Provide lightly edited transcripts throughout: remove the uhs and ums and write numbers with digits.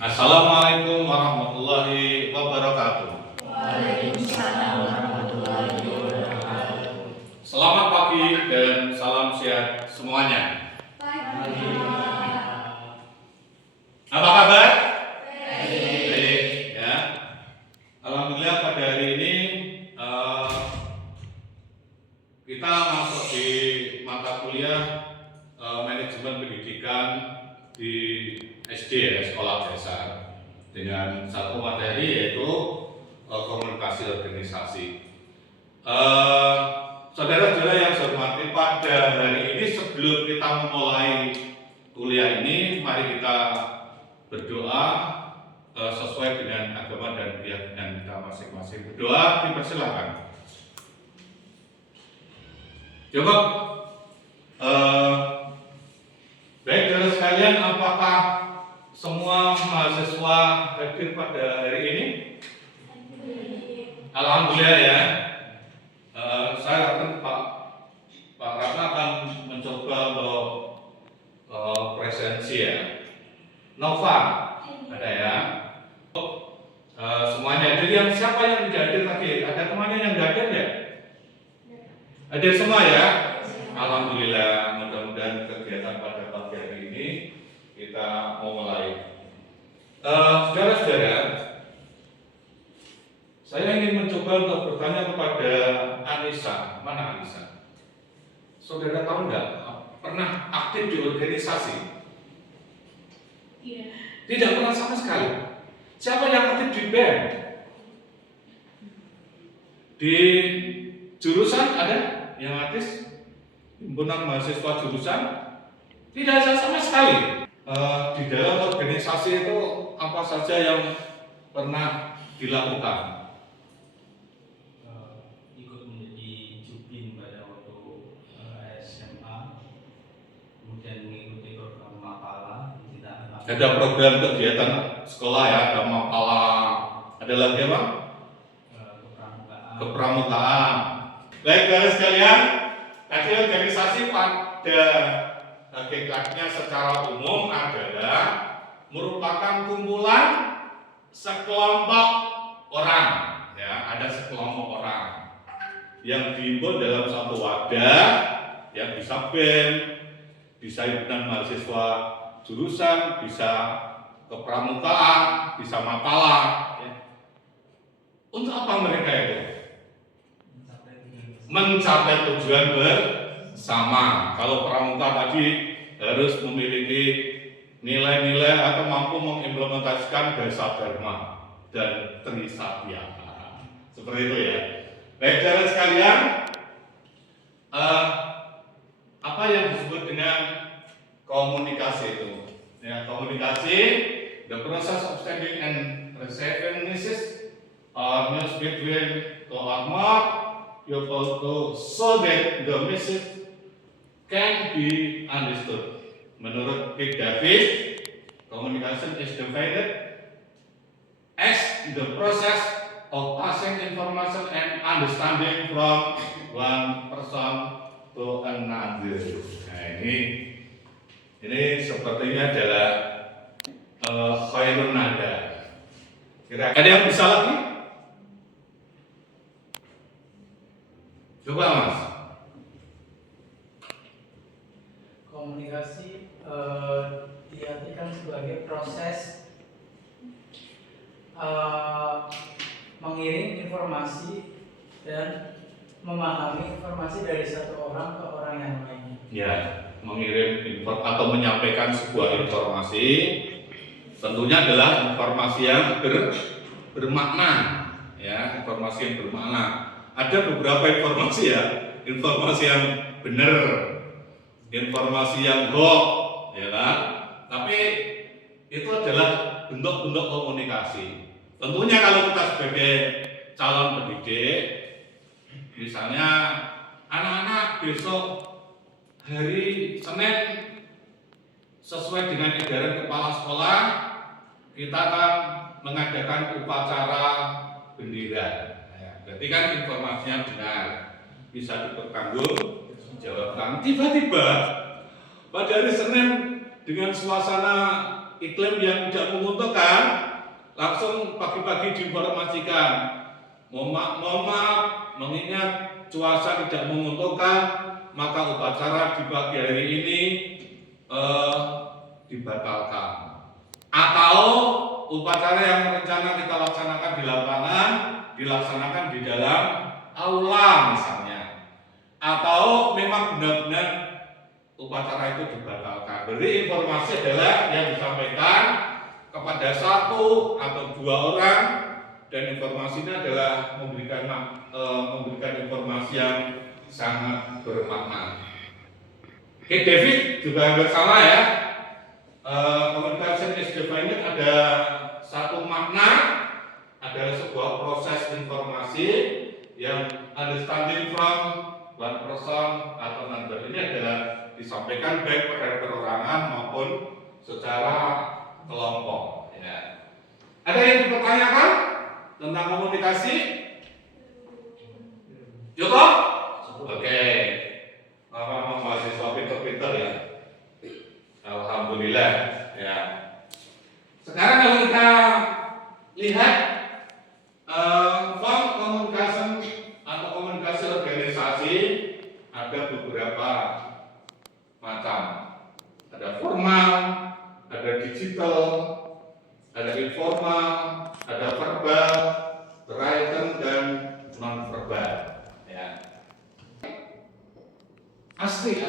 Assalamualaikum warahmatullahi wabarakatuh. Waalaikumsalam warahmatullahi wabarakatuh. Selamat pagi dan salam sehat semuanya. Pagi. Apa kabar? Baik. Baik, ya. Alhamdulillah pada hari ini kita masuk di mata kuliah manajemen pendidikan di SD ya, sekolah dasar, dengan satu materi yaitu komunikasi organisasi. Saudara-saudara yang saya hormati, pada hari ini sebelum kita memulai kuliah ini, mari kita berdoa sesuai dengan agama dan keyakinan kita masing-masing. Berdoa dipersilakan. Coba baik saudara sekalian, apakah semua mahasiswa hadir pada hari ini? Alhamdulillah ya. Saya akan Pak Ratna akan mencoba untuk presensi ya. Nova ada ya. Semuanya. Jadi yang siapa yang tidak hadir tadi? Ada temannya yang tidak hadir ya? Hadir semua ya. Alhamdulillah. Mudah-mudahan kegiatan pada pagi hari ini kita mau mulai. Saudara-saudara, saya ingin mencoba untuk bertanya kepada Anissa. Mana Anissa? Saudara tahu nggak pernah aktif di organisasi? Iya. Tidak pernah sama sekali. Siapa yang aktif di BEM? Di jurusan ada yang aktif? Himpunan mahasiswa jurusan? Tidak ada sama sekali. Di dalam organisasi itu apa saja yang pernah dilakukan? Ikut menjadi jubin pada waktu SMA, kemudian mengikuti program makalah. Ada program kegiatan sekolah ya, ada makalah, ada lagi apa? Kepramukaan. Baik saudara sekalian, tadi organisasi pada hakikatnya secara umum adalah merupakan kumpulan sekelompok orang, ya, ada sekelompok orang yang dihimpun dalam satu wadah, yang bisa BEM, bisa himpunan mahasiswa jurusan, bisa kepramukaan, bisa makalah. Ya. Untuk apa mereka itu? Mencapai tujuan bersama. Kalau pramuka tadi harus memiliki nilai-nilai atau mampu mengimplementasikan dasar dharma dan trisatya. Seperti itu ya. Baik saudara sekalian, apa yang disebut dengan komunikasi itu? Ya, komunikasi, the process of sending and receiving messages or news between two or more people to so that the message can be understood. Menurut Big David, communication is divided as the process of passing information and understanding from one person to another. Nah, ini sepertinya adalah khairun nada. Kira ada yang bisa lagi? Coba Mas. Komunikasi diartikan sebagai proses mengirim informasi dan memahami informasi dari satu orang ke orang yang lainnya. Ya, mengirim atau menyampaikan sebuah informasi, tentunya adalah informasi yang bermakna, ya, informasi yang bermakna. Ada beberapa informasi ya, informasi yang benar, informasi yang hoax, ya kan? Tapi itu adalah bentuk-bentuk komunikasi. Tentunya kalau kita sebagai calon pendidik, misalnya anak-anak besok hari Senin sesuai dengan edaran kepala sekolah, kita akan mengadakan upacara bendera. Berarti kan informasinya benar, bisa dipertanggungjawabkan. Tiba-tiba pada hari Senin dengan suasana iklim yang tidak menguntungkan, langsung pagi-pagi diinformasikan. Mohon maaf, mengingat cuaca tidak menguntungkan, maka upacara di pagi hari ini dibatalkan. Atau upacara yang rencana kita laksanakan di lapangan dilaksanakan di dalam aula misalnya. Atau memang benar-benar upacara itu dibatalkan. Jadi informasi adalah yang disampaikan kepada satu atau dua orang, dan informasinya adalah memberikan informasi yang sangat bermakna. Oke, David juga hampir sama ya. Communication is defined ada satu makna, adalah sebuah proses informasi yang understanding from one person atau another. Ini adalah disampaikan baik pada perorangan maupun secara kelompok. Ya. Ada yang dipertanyakan tentang komunikasi? Cukup? Oke. Memang mahasiswa pintar-pintar ya. Alhamdulillah. Ya. Sekarang kalau kita lihat form komunikasi atau komunikasi organisasi ada beberapa macam. Ada formal, ada digital, ada informal, ada verbal, written, dan non verbal. Ya. Asli.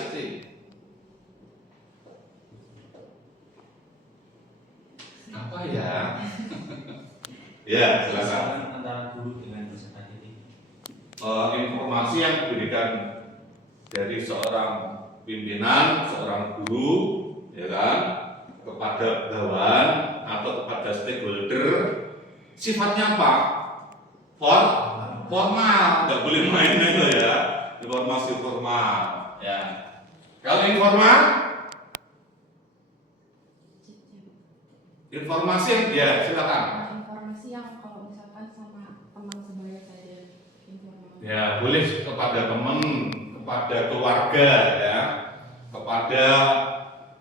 Apa ya? Ya, silakan. Antara guru dengan peserta didik. Informasi yang diberikan dari seorang pimpinan, seorang guru, ya kan, kepada bawahan atau kepada stakeholder, sifatnya apa? Formal, nggak boleh main-main loh ya. Informasi formal, ya. Kalau informal, informasi, ya silakan. Informasi yang kalau misalkan sama teman sebaya saja informasi. Ya, boleh kepada teman, kepada keluarga, ya, kepada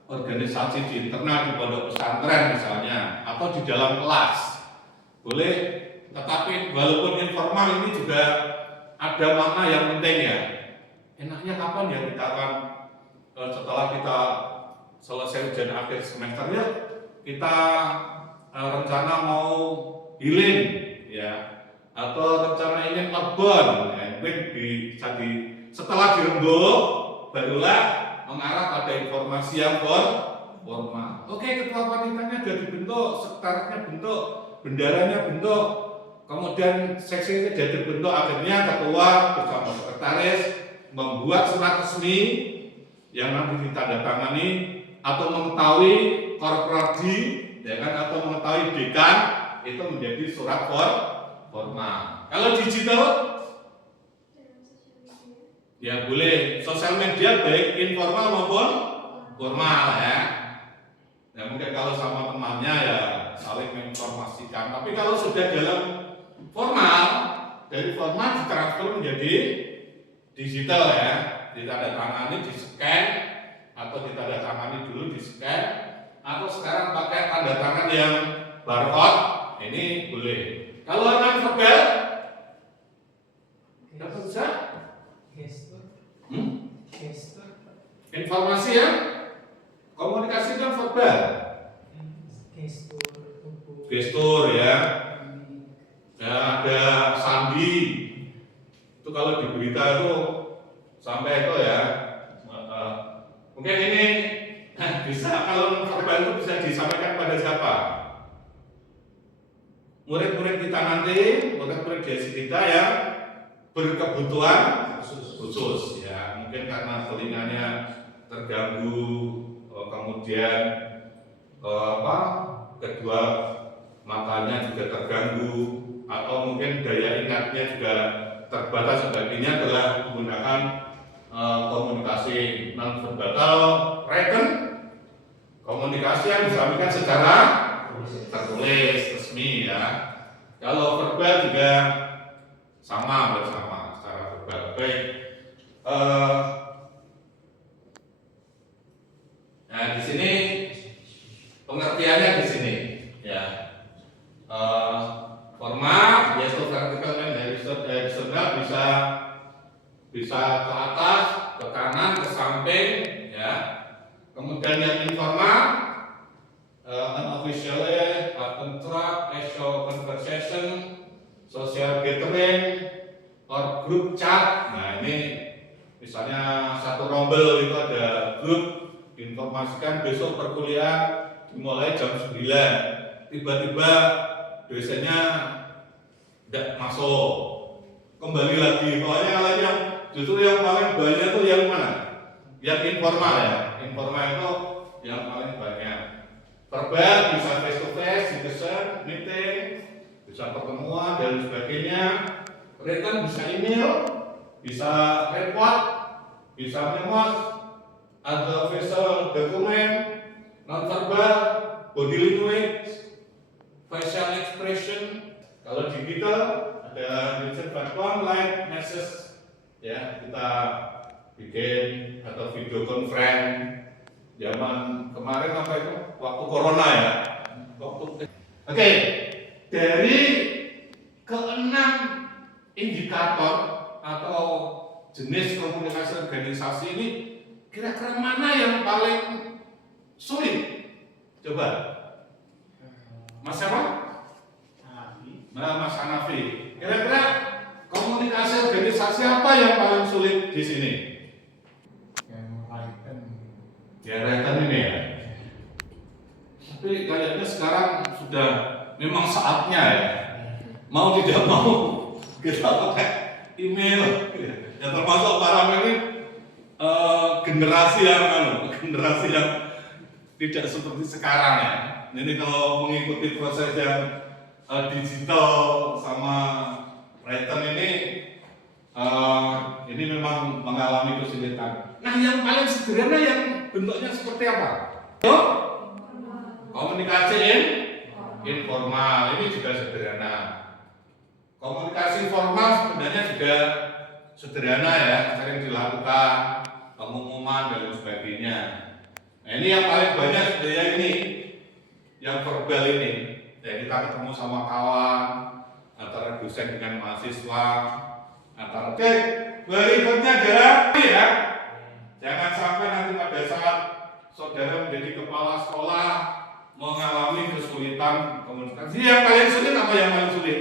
organisasi di internal di pondok pesantren misalnya, atau di dalam kelas. Boleh, tetapi walaupun informal ini juga ada makna yang penting ya. Enaknya kapan ya kita akan setelah kita selesai ujian akhir semester ya, kita rencana mau healing ya, atau rencana ingin urban ya, bisa setelah dirembuk barulah mengarah pada informasi yang formal. Oke, ketua panitanya sudah dibentuk, sekretarisnya bentuk, bendaranya bentuk, kemudian seksi sudah dibentuk, akhirnya ketua bersama sekretaris membuat surat resmi yang nanti ditandatangani atau mengetahui korporasi, ya kan, atau mengetahui dekan, itu menjadi surat formal. Kalau digital, ya boleh sosial media baik informal maupun formal ya. Ya mungkin kalau sama temannya ya saling menginformasikan. Tapi kalau sudah dalam formal, dari formal ditransfer menjadi digital ya, ditandatangani, di-scan, atau ditandatangani dulu di-scan, atau sekarang pakai tanda tangan yang barcode, ini boleh. Kalau non verbal, tidak bisa. Gestur. Informasi ya, komunikasi non verbal. Gestur ya. Ya ada sandi. Itu kalau di berita itu sampai itu ya. Mungkin ini bisa, kalau verbal itu bisa disampaikan pada siapa? Murid-murid kita nanti, murid-murid kita yang berkebutuhan khusus ya, mungkin karena telinganya terganggu, kemudian kedua matanya juga terganggu, atau mungkin daya ingatnya juga terbatas, sebagainya, adalah menggunakan komunikasi non verbal, written, komunikasi yang disampaikan secara tertulis resmi ya. Kalau verbal juga sama secara verbal. Baik. Nah di sini pengertiannya Kemudian yang informal, unofficial, contract, casual conversation, social gathering, or group chat. Nah ini misalnya satu rombel itu ada grup, diinformasikan besok perkuliahan dimulai jam 9. Tiba-tiba dosennya tidak masuk, kembali lagi. Pokoknya kalau yang justru yang paling banyak itu yang mana? Yang informal ya. Informal itu yang paling banyak. Verbal bisa face to face, discussion, meeting, bisa pertemuan dan sebagainya. Written bisa email, bisa report, bisa memos, ada visual dokumen, non-verbal, body language, facial expression. Kalau digital ada digital platform like message, ya kita bikin atau video conference. Zaman kemarin apa itu? Waktu corona ya. Oke, dari keenam indikator atau jenis komunikasi organisasi ini, kira-kira mana yang paling sulit? Coba, Mas siapa? Nah, Mas Hanafi. Kira-kira komunikasi organisasi apa yang paling sulit di sini? Ya, written ini ya. Tapi kayaknya sekarang sudah memang saatnya ya. Mau tidak mau kita pakai email. Ya termasuk para ini generasi yang tidak seperti sekarang ya. Ini kalau mengikuti proses yang digital sama written ini memang mengalami kesulitan. Nah, yang paling sederhana yang bentuknya seperti apa? Komunikasi informal ini juga sederhana. Komunikasi formal sebenarnya juga sederhana ya, sering dilakukan, pengumuman dan sebagainya. Nah, ini yang paling banyak sebenarnya ini, yang verbal ini. Ya, kita ketemu sama kawan, antara dosen dengan mahasiswa, antara. Oke, berikutnya adalah ya. Jangan sampai nanti pada saat saudara menjadi kepala sekolah mengalami kesulitan komunikasi. Yang paling sulit apa yang paling sulit?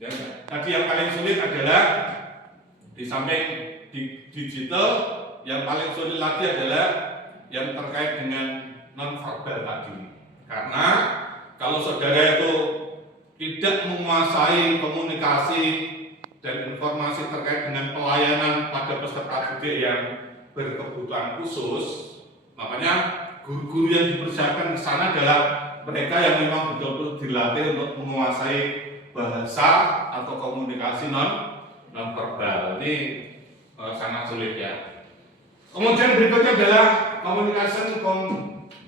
Ya, tadi yang paling sulit adalah di samping digital, yang paling sulit lagi adalah yang terkait dengan non-verbal tadi. Karena kalau saudara itu tidak menguasai komunikasi dan informasi terkait dengan pelayanan pada peserta didik yang berkebutuhan khusus, makanya guru-guru yang dipersiapkan ke sana adalah mereka yang memang betul-betul dilatih untuk menguasai bahasa atau komunikasi non-verbal. Ini sangat sulit ya. Kemudian berikutnya adalah komunikasi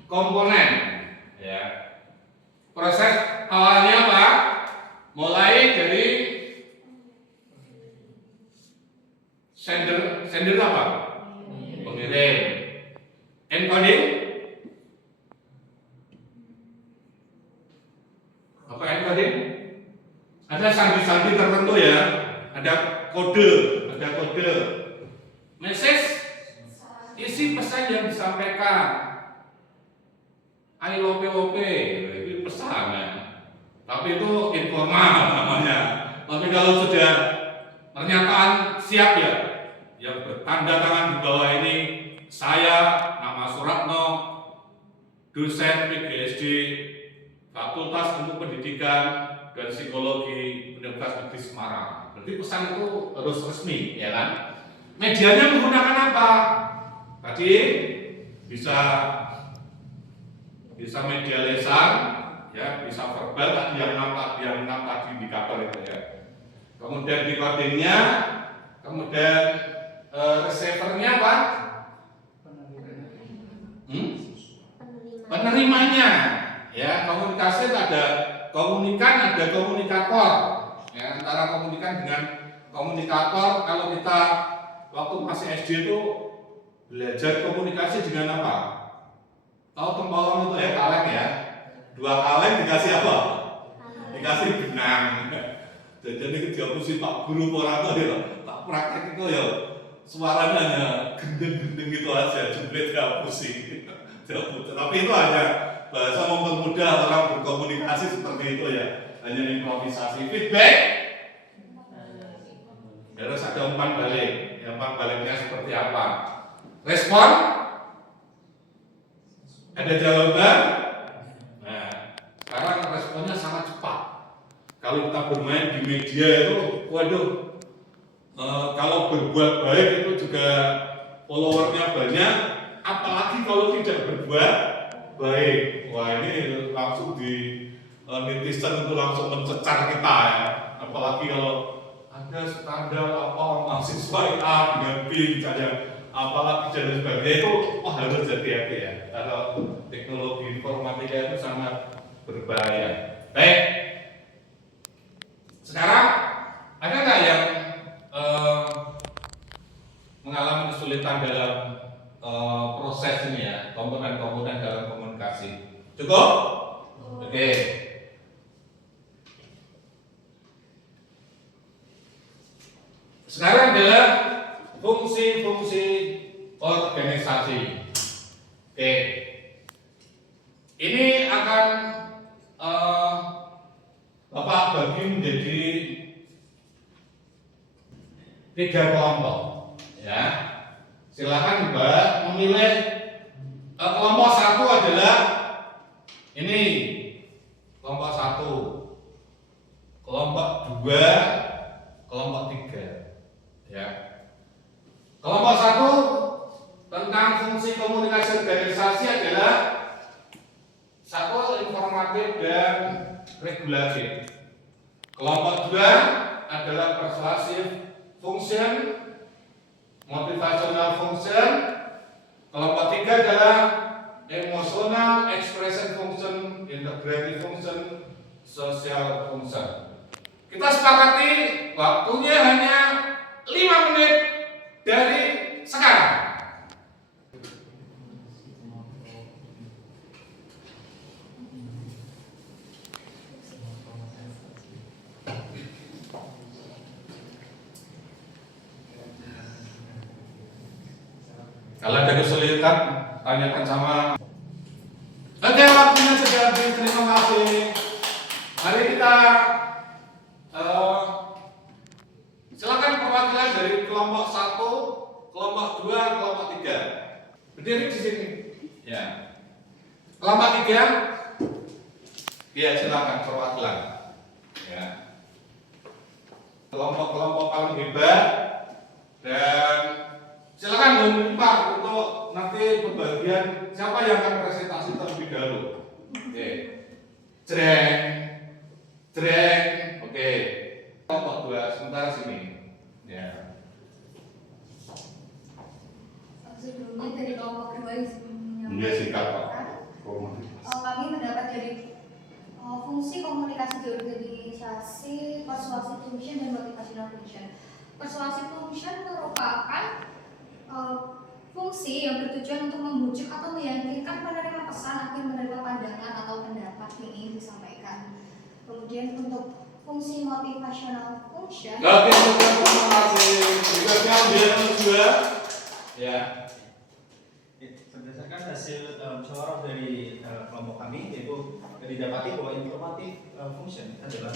komponen. Ya. Proses awalnya apa? Mulai dari sender apa? Pengirim. Encoding. Apa encoding? Ada sandi-sandi tertentu ya. Ada kode. Message, isi pesan yang disampaikan. ILOP, itu pesan ya. Tapi itu informal namanya. Tapi kalau sudah pernyataan siap ya, yang bertanda tangan di bawah ini, saya nama Suratno, dosen PGSD, Fakultas Ilmu Pendidikan dan Psikologi Universitas Negeri Semarang. Berarti pesan itu harus resmi, ya kan? Medianya menggunakan apa? Tadi bisa media lisan, ya, bisa verbal tadi yang enam tadi indikator itu ya. Kemudian decodingnya, kemudian receivernya apa? Penerimanya, ya, komunikasi ada komunikan, ada komunikator, ya, antara komunikan dengan komunikator. Kalau kita waktu masih SD itu belajar komunikasi dengan apa? Tahu tempolong itu ya, kaleng ya. 2 kaleng dikasih apa? Dikasih benang. Jadi dihapusi Pak Guru orang tuh ya, tak praktek itu ya suaranya hanya gendeng-gendeng gitu aja, jempret dihapusi. Tapi itu hanya bahasa mempermudah orang berkomunikasi seperti itu ya, hanya improvisasi. Feedback harus ada umpan balik. Umpan baliknya seperti apa? Respon, ada jawaban. Nah, sekarang responnya sangat cepat. Kalau kita bermain di media itu, waduh, kalau berbuat baik itu juga followernya banyak, apalagi kalau tidak berbuat baik. Wah, ini langsung di netizen itu langsung mencecar kita ya. Apalagi kalau ada skandal apa mahasiswa A dengan B misalnya, apalagi dan sebagainya, itu harus hati-hati ya. Kalau teknologi informatika itu sangat berbahaya. Baik. Sekarang ada nggak yang mengalami kesulitan dalam proses ini ya, komponen-komponen dalam komunikasi? Cukup? Oke. Sekarang adalah fungsi-fungsi organisasi. Oke. Ini akan Bapak bagi menjadi 3 kelompok. Ya, silakan Mbak memilih. Kelompok 1 adalah ini, kelompok 1, kelompok 2, kelompok 3. Ya, kelompok 1 tentang fungsi komunikasi organisasi adalah 1 informatif dan regulatif. Kelompok 2 adalah persuasif function, motivational function. Kelompok 3 adalah emotional expression function, integrative function, social function. Kita sepakati waktunya hanya 5 menit dari sekarang. Kalau ada kesulitan, tanyakan sama. Oke, waktunya sudah habis. Terima kasih. Mari kita silakan perwakilan dari kelompok 1, kelompok 2, kelompok 3. Berdiri di sini. Ya. Kelompok 3. Ya, silakan perwakilan. Ya. Kelompok-kelompok paling hebat dan silakan membuka untuk nanti pembagian siapa yang akan presentasi terlebih dahulu. Oke. Jreng. Oke. Kelompok 2 sementara sini. Ya. Sebelumnya dari kelompok 2 yang sebelumnya Iya, sikat, Pak. kami mendapat dari fungsi komunikasi di organisasi, persuasive function dan motivational function. Persuasive function merupakan fungsi yang bertujuan untuk membujuk atau meyakinkan penerima pesan agar menerima pandangan atau pendapat yang ingin disampaikan. Kemudian untuk fungsi motivational function. Oke, terima kasih. Berikutnya ambil 2. Ya. Berdasarkan hasil musyawarah dari kelompok kami, yaitu didapati bahwa informatif function adalah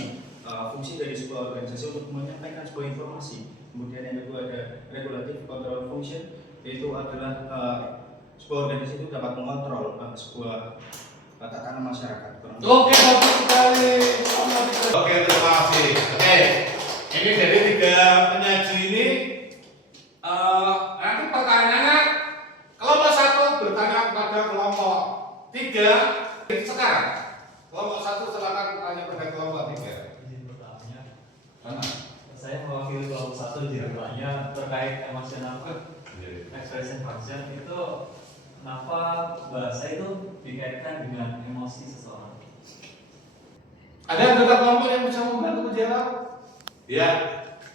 fungsi dari sebuah organisasi untuk menyampaikan sebuah informasi. Kemudian yang kedua ada regulative control function, yaitu adalah sebuah organisasi itu dapat mengontrol sebuah tatanan masyarakat. Oke, bagus sekali. Oke, terima kasih. Oke, ini dari 3 penyaji ini. Nanti pertanyaannya, kelompok 1 bertanya kepada kelompok 3 sekarang. Kelompok 1 silakan tanya pada kelompok 3. Izin bertanya, Mana? saya mewakili kelompok 1 izin bertanya terkait emotional expression function itu kenapa bahasa itu dikaitkan dengan emosi seseorang? Ada anggota kelompok yang bisa membantu menjawab? Ya,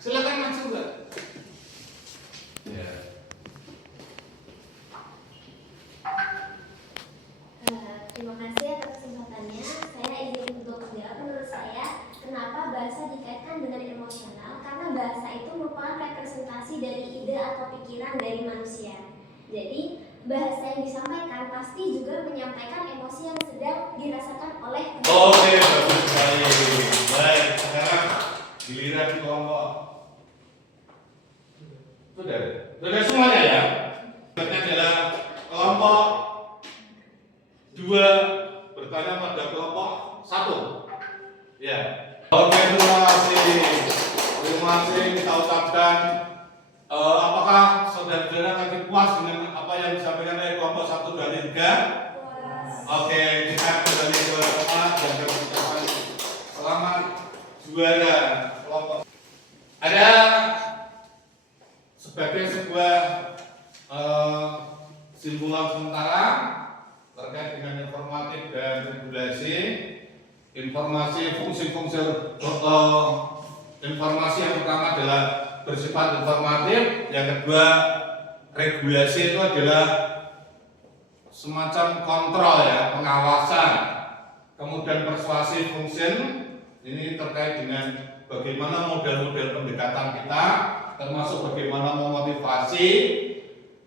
silakan maju Mbak. Ya. Terima kasih atas kesempatannya. Saya izin untuk menjawab. Menurut saya, kenapa bahasa dikaitkan dengan emosional? Karena bahasa itu merupakan representasi dari ide atau pikiran dari manusia. Jadi, bahasa yang disampaikan pasti juga menyampaikan emosi yang sedang dirasakan oleh Oke, bagus sekali. Baik, sekarang giliran kelompok. Sudah semuanya ya. Berikutnya adalah kelompok 2 bertanya pada kelompok 1. Ya. Oke, terima kasih. Terima kasih kita ucapkan. Apakah saudara-saudara lagi puas dengan apa yang disampaikan oleh kelompok 1, 2, 3? Oke, kita kembali ke tempat dan mengucapkan selamat juara kelompok. Ada sebagai sebuah simpulan sementara terkait dengan informatif dan regulasi, informasi fungsi-fungsi informasi yang pertama adalah bersifat informatif, yang kedua regulasi itu adalah semacam kontrol ya, pengawasan. Kemudian persuasif function ini terkait dengan bagaimana model-model pendekatan kita, termasuk bagaimana memotivasi.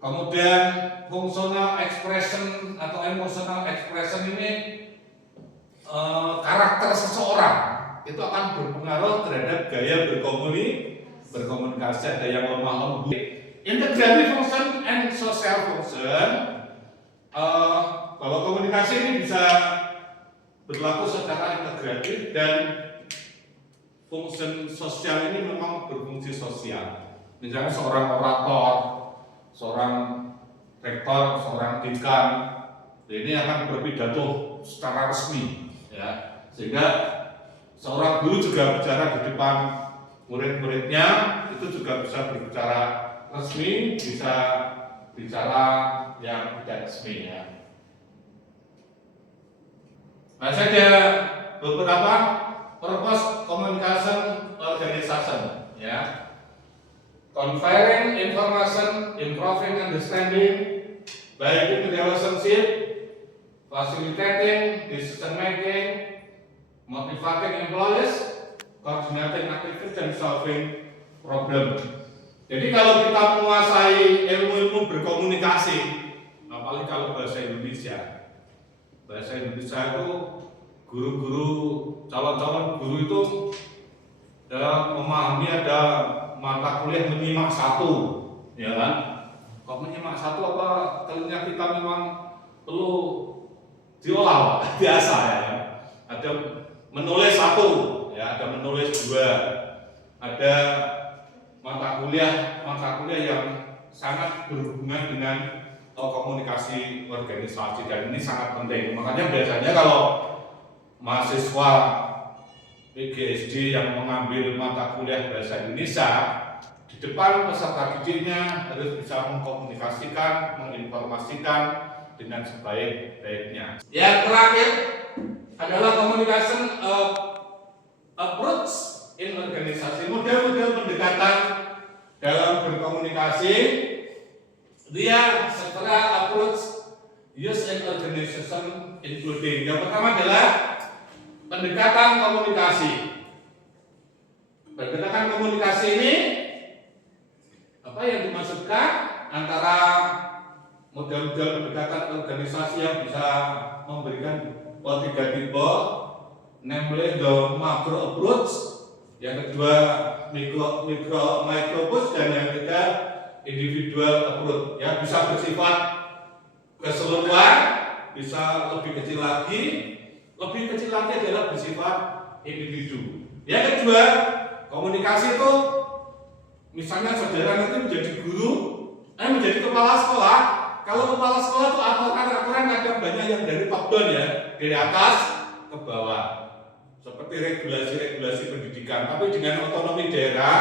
Kemudian functional expression atau emotional expression ini karakter seseorang itu akan berpengaruh terhadap gaya berkomunikasi. Ada yang lemah lembut. Integrative function and social function, bahwa komunikasi ini bisa berlaku secara integratif dan fungsi sosial ini memang berfungsi sosial. Misalnya seorang orator, seorang rektor, seorang dekan, ini akan berpidato secara resmi, ya, sehingga seorang guru juga bicara di depan murid-muridnya itu juga bisa berbicara resmi, bisa bicara yang tidak resmi ya. Nah, ada beberapa purpose communication organization ya. Conferring information, improving understanding, building relationship, facilitating decision making, motivating employees, coordinating activities dan solving problem. Jadi kalau kita menguasai ilmu-ilmu berkomunikasi, apalagi kalau bahasa Indonesia itu guru-guru, calon-calon guru itu ya, memahami ada mata kuliah menyimak 1, ya kan? Kok menyimak 1 apa telinga kita memang perlu diolah biasa ya? Ada menulis 1, ya, ada menulis 2, ada mata kuliah yang sangat berhubungan dengan komunikasi organisasi, dan ini sangat penting. Makanya biasanya kalau mahasiswa PGSD yang mengambil mata kuliah bahasa Indonesia, di depan peserta didiknya harus bisa mengkomunikasikan, menginformasikan dengan sebaik-baiknya. Yang terakhir adalah communication approach in organisasi. Model-model pendekatan dalam berkomunikasi, dia setelah approach use in organization including. Yang pertama adalah pendekatan komunikasi. Pendekatan komunikasi ini apa yang dimaksudkan? Antara model-model pendekatan organisasi yang bisa memberikan 3 tipe, namely the macro approach, yang kedua micro approach, dan yang ketiga individual approach. Ya, bisa bersifat keseluruhan, bisa lebih kecil lagi. Lebih kecil lagi adalah bersifat individu. Yang kedua, komunikasi itu misalnya saudara nanti menjadi guru, menjadi kepala sekolah. Kalau kepala sekolah itu aturan kadang banyak yang dari top down ya, dari atas ke bawah. Seperti regulasi pendidikan. Tapi dengan otonomi daerah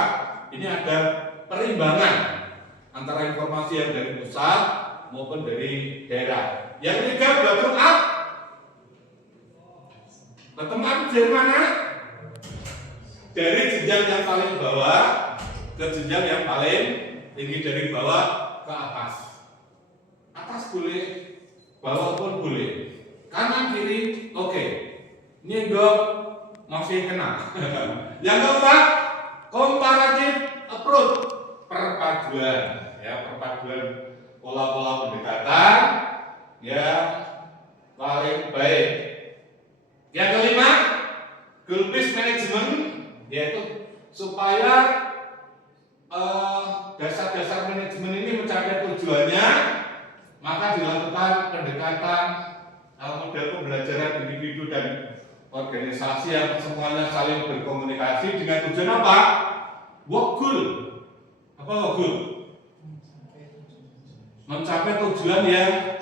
ini ada perimbangan antara informasi yang dari pusat maupun dari daerah. Yang ketiga, bottom up. Bottom up dari mana? Dari jenjang yang paling bawah ke jenjang yang paling tinggi, dari bawah ke atas. Atas boleh, bawah pun boleh. Kanan kiri, oke. Ini dok masih kena. Yang keempat, comparative approach, perpaduan. Ya, perpaduan pola-pola pendekatan yang paling baik. Yang kelima, goal based management, yaitu supaya dasar-dasar manajemen ini mencapai tujuannya, maka dilakukan pendekatan model pembelajaran individu dan organisasi yang semuanya saling berkomunikasi dengan tujuan apa? Work goal. Apa work goal? Mencapai tujuan yang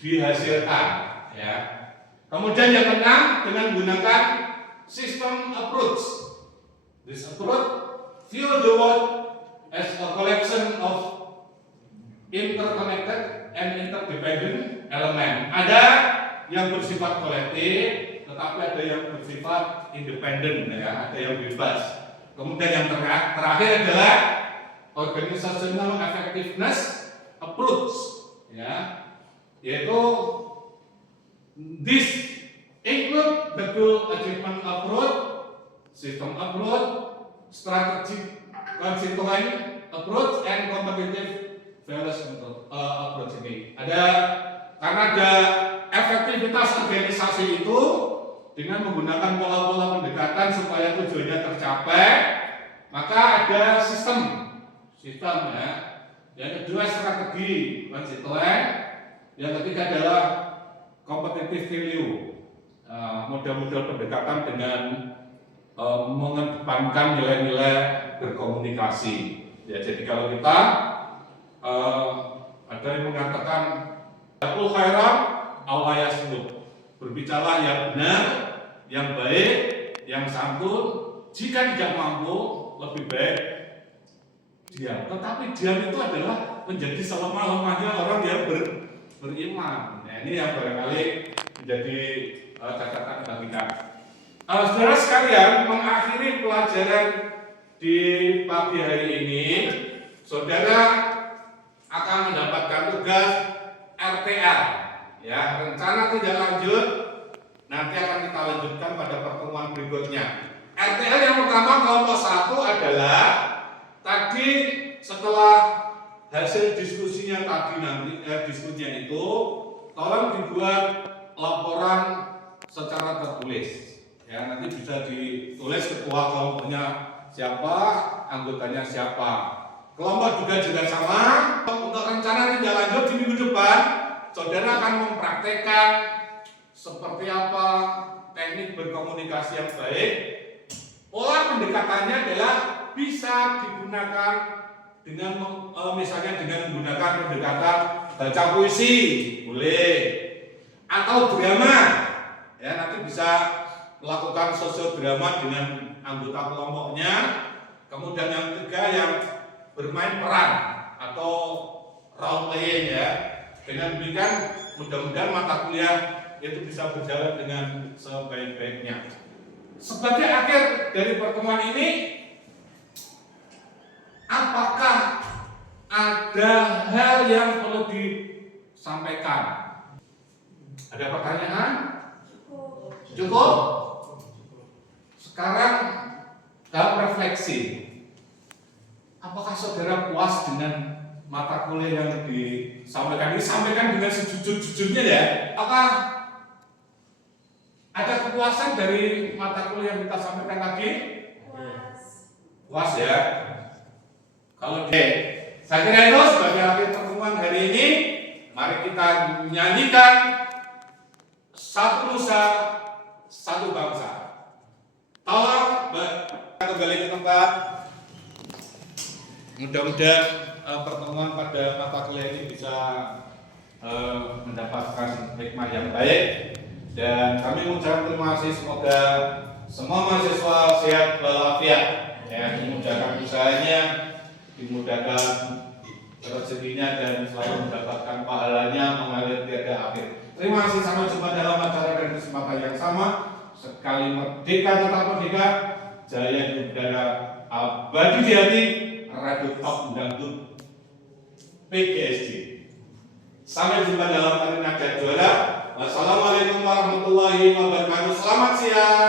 dihasilkan, ya. Kemudian yang keenam, dengan menggunakan system approach. This approach view the world as a collection of interconnected and interdependent element. Ada yang bersifat kolektif, tetapi ada yang bersifat independen, ya, ada yang bebas. Kemudian yang terakhir adalah organizational effectiveness approach, ya, yaitu this include the goal achievement approach, system approach, strategic constituent approach, and competitive values approach ini. Karena ada efektivitas organisasi itu dengan menggunakan pola-pola pendekatan supaya tujuannya tercapai, maka ada sistem, ya. Yang kedua strategi konstituen, yang ketiga adalah competitive value, model-model pendekatan dengan mengedepankan nilai-nilai berkomunikasi. Ya, jadi kalau kita ada yang mengatakan Yaqul khairan aw ayasmut, berbicara yang benar, yang baik, yang santun. Jika tidak mampu, lebih baik diam. Tetapi diam itu adalah menjadi selemah-lemahnya orang yang beriman. Nah, ini yang barangkali menjadi catatan bagi kita. Saudara sekalian, mengakhiri pelajaran di pagi hari ini, saudara akan mendapatkan tugas RTL, ya, rencana tindak lanjut. Nanti akan kita lanjutkan pada pertemuan berikutnya. RTL yang pertama kelompok 1 adalah tadi setelah hasil diskusinya tadi nanti diskusinya itu tolong dibuat laporan secara tertulis. Ya, nanti bisa ditulis ketua kelompoknya siapa, anggotanya siapa. Kelompok juga sama. Untuk rencana tindak lanjut di minggu depan, saudara akan mempraktekkan seperti apa teknik berkomunikasi yang baik. Pola pendekatannya adalah bisa digunakan dengan misalnya dengan menggunakan pendekatan baca puisi, boleh, atau drama. Ya, nanti bisa melakukan sosiodrama dengan anggota kelompoknya. Kemudian yang ketiga yang bermain peran atau role playing, ya. Dengan demikian mudah-mudahan mata kuliah itu bisa berjalan dengan sebaik-baiknya. Sebagai akhir dari pertemuan ini, apakah ada hal yang perlu disampaikan? Ada pertanyaan? Cukup? Sekarang tahap refleksi. Apakah saudara puas dengan mata kuliah yang disampaikan? Disampaikan dengan sejujur-jujurnya, ya. Apakah ada kepuasan dari mata kuliah yang kita sampaikan tadi? Puas, ya. Kalau saya kira itu sebagai akhir pertemuan hari ini, mari kita nyanyikan satu nusa, satu bangsa. Tolong kembali ke tempat. Mudah-mudahan pertemuan pada mata kuliah ini bisa mendapatkan hikmah yang baik. Dan kami mengucapkan terima kasih, semoga semua mahasiswa sehat walafiat, ya, dimudahkan usahanya, dimudahkan rezekinya, dan selalu mendapatkan pahalanya mengalir tiada akhir. Terima kasih, sampai jumpa dalam acara dan kesempatan yang sama. Sekali merdeka tetap merdeka, jaya di udara, abadi di hati, Radio Top Dangdut PGSD. Sampai jumpa dalam arena juara. Wassalamualaikum warahmatullahi wabarakatuh. Selamat siang.